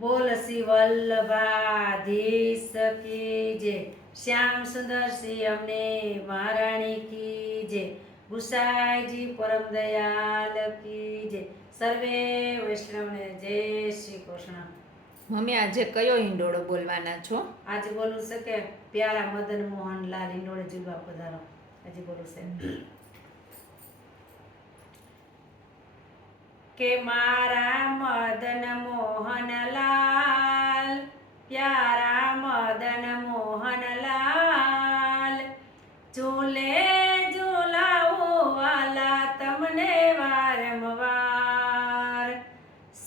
બોલ શ્રી વલ્લભાધીશ કી જે શ્યામ સુંદર શ્રી અમને મહારાણી કી જે ગુસાઈજી પરમ દયાલ કી જે સર્વે વૈષ્ણવને જય શ્રી કૃષ્ણ. મમ્મી આજે કયો હિંડોળો બોલવાના છો? આજે બોલું છે કે પ્યારા મદન મોહન લાલ હિંડોળે જુગા પધારો. આજે બોલું છે. કે મારા મદન મોહનલાલ, પ્યારા મદન મોહનલાલ. ઝૂલે ઝૂલાવું વાલા તમને વારંવાર.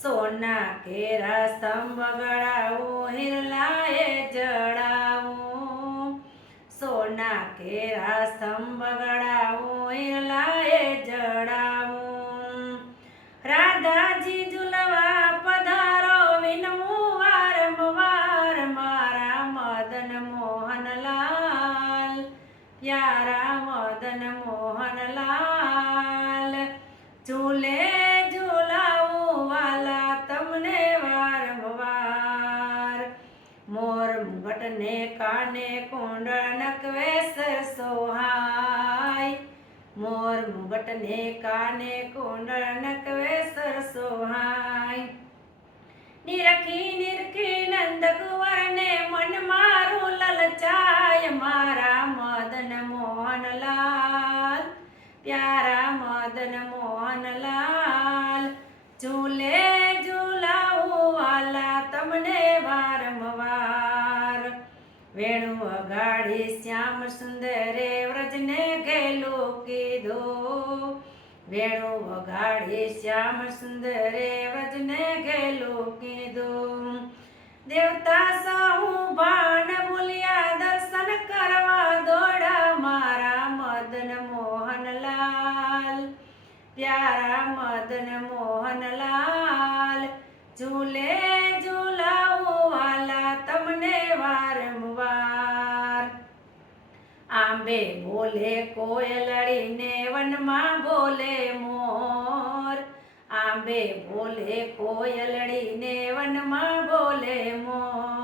સોના કેરા સ્તંભ હિરલાએ જડાવો સોના કેરા સ્તંભ પ્યારા મદન મોહનલાલ. ઝૂલે ઝૂલાવું વાલા તમને વારંવાર. મોર મુગટને કાને કુંડળ નકવેસ સોહાય. મોર મુગટને કાને કુંડળ નકવેસર સોહાય. નિરખી મોહનલાલ ઝૂલે ઝૂલાવું વાલા તમને વારંવાર. વેણુ અગાડી શ્યામ સુંદરે વ્રજને ગેલું કીધો. વેણુ વગાડી શ્યામ સુંદરે વ્રજને ગેલું કીધો. દેવતા સહુ પ્યારા મદન મોહનલાલ, ઝૂલે ઝૂલાવું વાલા તમને વારંવાર. આંબે બોલે કોયલડીને વનમાં બોલે મોર. આંબે બોલે કોયલડીને વનમાં બોલે મોર.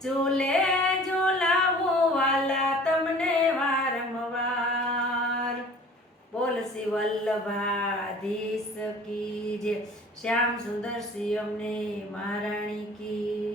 ઝૂલે ઝૂલાવું વાલા તમને વારંવાર બોલ શ્રી વલ્લભાધીશ કી જે શ્યામ સુંદર શ્રી અમને મહારાણી કી